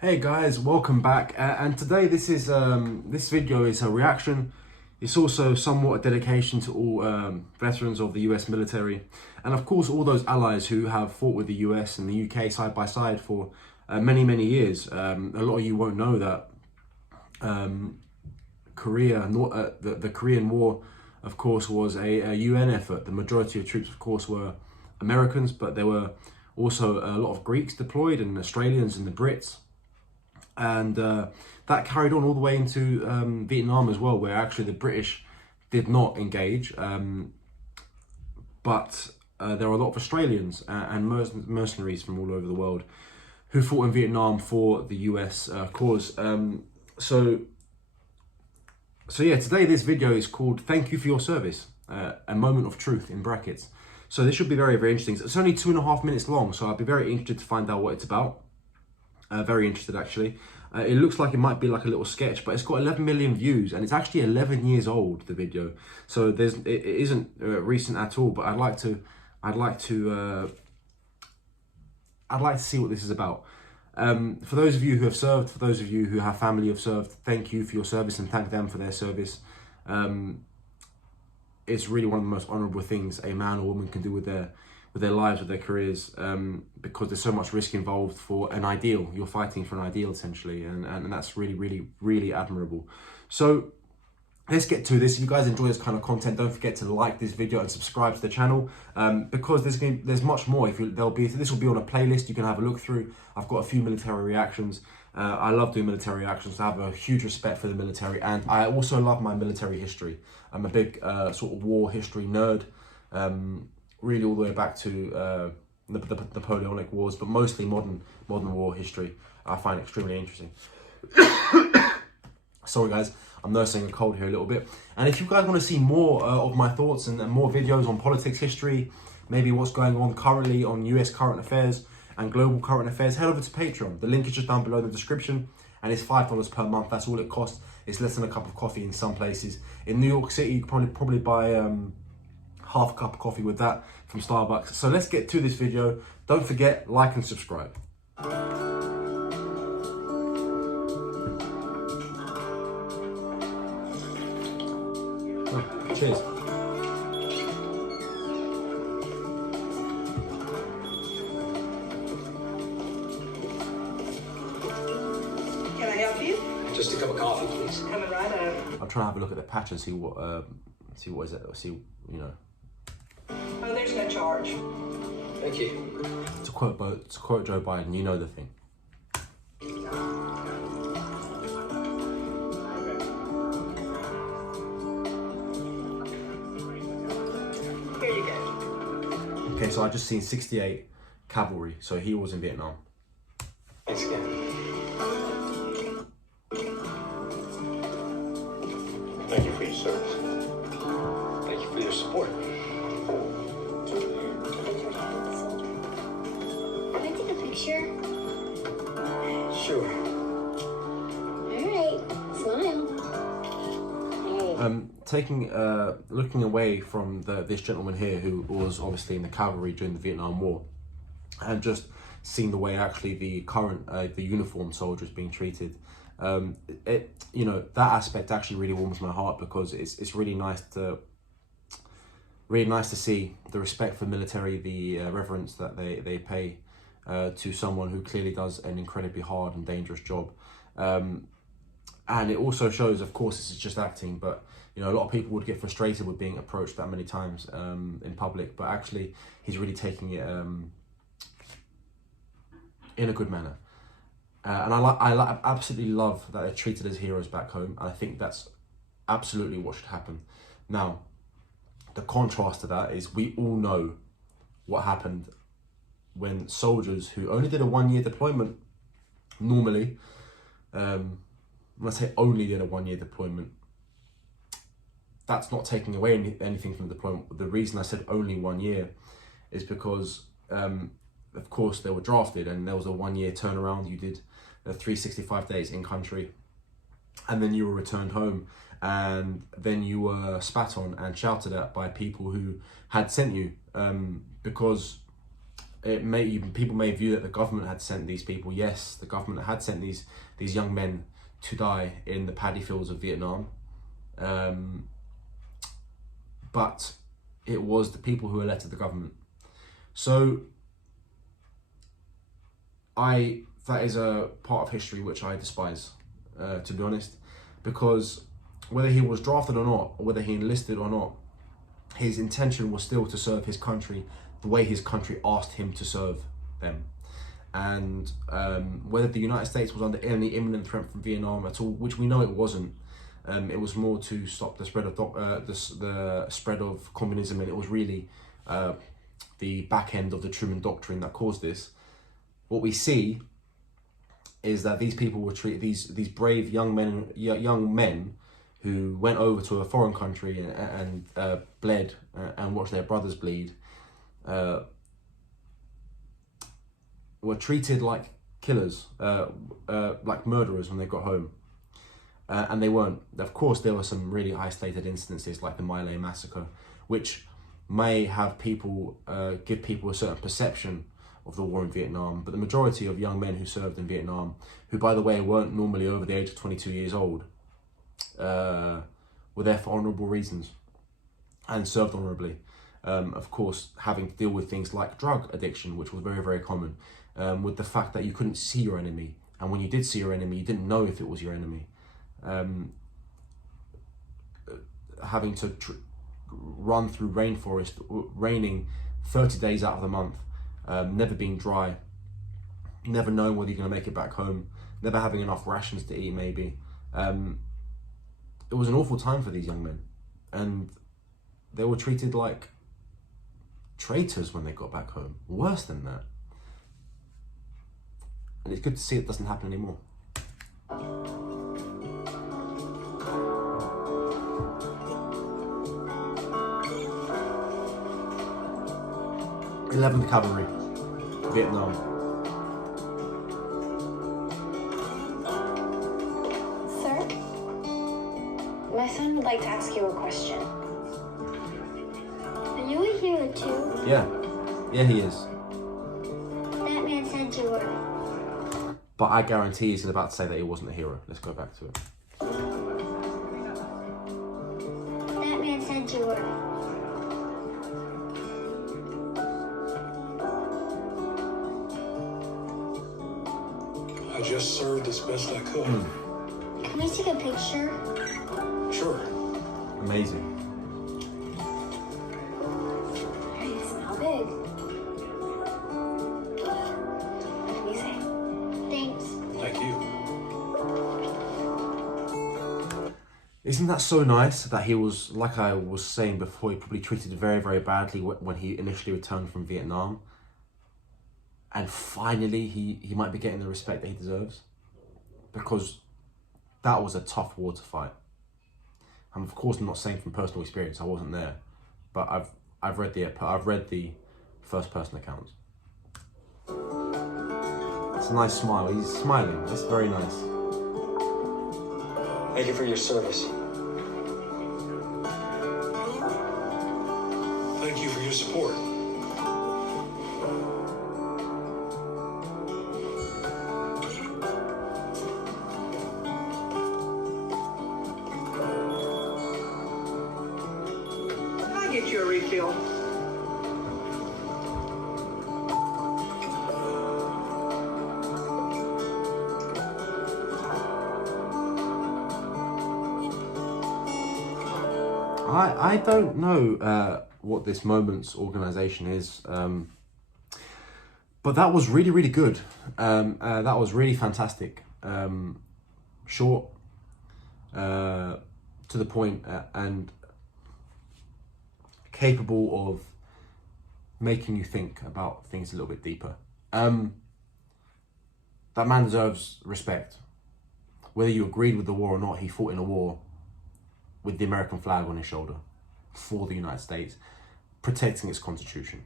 Hey guys, welcome back. And today this video is a reaction. It's also somewhat a dedication to all veterans of the US military, and of course all those allies who have fought with the US and the UK side by side for many years. A lot of you won't know that the Korean War, of course, was a UN effort. The majority of troops, of course, were Americans, but there were also a lot of Greeks deployed and Australians and the Brits. And that carried on all the way into Vietnam as well, where actually the British did not engage, but there were a lot of Australians and mercenaries from all over the world who fought in Vietnam for the US cause. So yeah, today this video is called "Thank You for Your Service," a moment of truth in brackets. So this should be very interesting. It's only 2.5 minutes long, so I'd be very interested to find out what it's about. Very interested actually. It looks like it might be like a little sketch, but it's got 11 million views and it's actually 11 years old, the video. So it isn't recent at all, but I'd like to see what this is about. For those of you who have served, for those of you who have family who have served, thank you for your service and thank them for their service. It's really one of the most honourable things a man or woman can do with their lives, with their careers, because there's so much risk involved for an ideal. You're fighting for an ideal essentially, and that's really admirable. So let's get to this. If you guys enjoy this kind of content, don't forget to like this video and subscribe to the channel, because there's much more. This will be on a playlist you can have a look through. I've got a few military reactions. I love doing military reactions. I have a huge respect for the military, and I also love my military history. I'm a big sort of war history nerd. Really all the way back to the Napoleonic Wars, but mostly modern war history I find extremely interesting. Sorry guys, I'm nursing a cold here a little bit. And if you guys want to see more of my thoughts and more videos on politics, history, maybe what's going on currently on US current affairs and global current affairs, head over to Patreon. The link is just down below in the description, and it's $5 per month. That's all it costs. It's less than a cup of coffee in some places. In New York City, you can probably buy half a cup of coffee with that from Starbucks. So let's get to this video. Don't forget, like and subscribe. Oh, cheers. Can I help you? Just a cup of coffee, please. Coming right up. I'm trying to have a look at the patch and see what is it. See, you know. Oh, there's no charge. Thank you. To quote Joe Biden, you know the thing. Here you go. Okay, so I just seen 68 cavalry, so he was in Vietnam. Thanks again. Thank you for your service. Thank you for your support. Can I take a picture? Sure. Alright, smile. Looking away from this gentleman here who was obviously in the cavalry during the Vietnam War, and just seeing the way actually the current the uniformed soldiers being treated, you know, that aspect actually really warms my heart, because it's really nice to see the respect for military, the reverence that they pay to someone who clearly does an incredibly hard and dangerous job. And it also shows, of course, this is just acting, but you know, a lot of people would get frustrated with being approached that many times in public, but actually he's really taking it in a good manner. And I absolutely love that they're treated as heroes back home. And I think that's absolutely what should happen. Now, the contrast to that is we all know what happened when soldiers who only did a 1-year deployment, normally, when I say only did a 1-year deployment, that's not taking away anything from the deployment. The reason I said only 1 year is because, of course, they were drafted and there was a 1-year turnaround. You did 365 days in country, and then you were returned home, and then you were spat on and shouted at by people who had sent you, because people may view that the government had sent these people. Yes, the government had sent these young men to die in the paddy fields of Vietnam, but it was the people who elected the government. So that is a part of history which I despise, to be honest, because whether he was drafted or not, or whether he enlisted or not, his intention was still to serve his country the way his country asked him to serve them. And whether the United States was under any imminent threat from Vietnam at all, which we know it wasn't, it was more to stop the spread of the spread of communism, and it was really the back end of the Truman Doctrine that caused this. What we see is that these people were treated, these brave young men who went over to a foreign country and bled and watched their brothers bleed, were treated like killers, like murderers when they got home. And they weren't. Of course, there were some really isolated instances like the My Lai massacre, which may have people, give people a certain perception of the war in Vietnam, but the majority of young men who served in Vietnam, who by the way weren't normally over the age of 22 years old, were there for honourable reasons and served honourably. Of course, having to deal with things like drug addiction, which was very, very common, with the fact that you couldn't see your enemy, and when you did see your enemy, you didn't know if it was your enemy. Having to run through rainforest, raining 30 days out of the month, never being dry, never knowing whether you're going to make it back home, never having enough rations to eat maybe. It was an awful time for these young men, and they were treated like traitors when they got back home. Worse than that. And it's good to see it doesn't happen anymore. 11th Cavalry, Vietnam. Sir? My son would like to ask you a question. Are you a hero too? Yeah, he is. That man said you were. But I guarantee he's about to say that he wasn't a hero. Let's go back to it. That man said you were. I just served as best I could. Can we take a picture? Sure. Amazing. You smell big. What do you say? Thanks. Thank you. Isn't that so nice that he was, like I was saying before, he probably treated very, very badly when he initially returned from Vietnam. And finally, he might be getting the respect that he deserves, because that was a tough war to fight. And of course, I'm not saying from personal experience, I wasn't there, but I've read the first-person accounts. It's a nice smile. He's smiling. That's very nice. Thank you for your service. Thank you for your support. I'll get you a refill. I don't know what this Moments organization is, but that was really, really good. That was really fantastic. Short, to the point, and capable of making you think about things a little bit deeper. That man deserves respect. Whether you agreed with the war or not, he fought in a war with the American flag on his shoulder for the United States, protecting its constitution.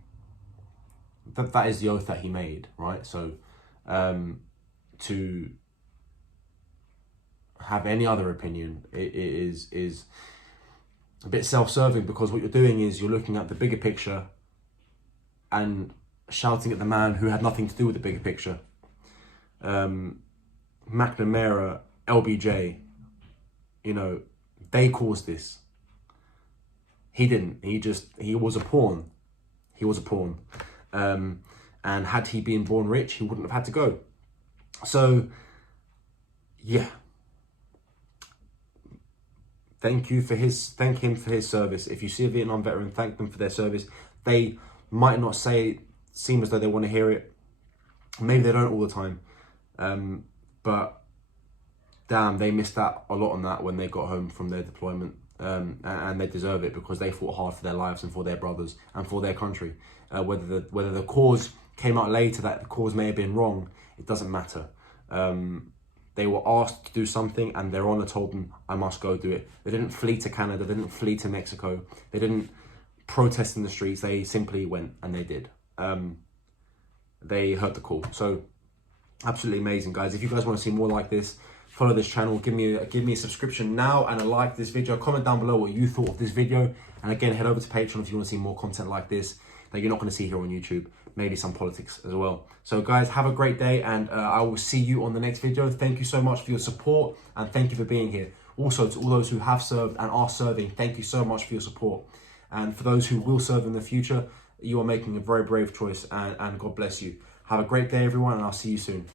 That is the oath that he made, right? So to have any other opinion is a bit self-serving, because what you're doing is you're looking at the bigger picture and shouting at the man who had nothing to do with the bigger picture. McNamara, LBJ, you know, they caused this. He didn't. He was a pawn. He was a pawn. And had he been born rich, he wouldn't have had to go. So, yeah. Thank him for his service. If you see a Vietnam veteran, thank them for their service. They might not seem as though they want to hear it. Maybe they don't all the time. But damn, they missed out a lot on that when they got home from their deployment. And they deserve it because they fought hard for their lives and for their brothers and for their country. Whether the cause came out later that the cause may have been wrong, it doesn't matter. They were asked to do something and their honor told them, I must go do it. They didn't flee to Canada, they didn't flee to Mexico, they didn't protest in the streets, they simply went and they did. They heard the call. So absolutely amazing, guys. If you guys want to see more like this, follow this channel, give me a subscription now and a like to this video. Comment down below what you thought of this video. And again, head over to Patreon if you want to see more content like this that you're not going to see here on YouTube. Maybe some politics as well. So guys, have a great day and I will see you on the next video. Thank you so much for your support and thank you for being here. Also, to all those who have served and are serving, thank you so much for your support. And for those who will serve in the future, you are making a very brave choice and God bless you. Have a great day, everyone, and I'll see you soon.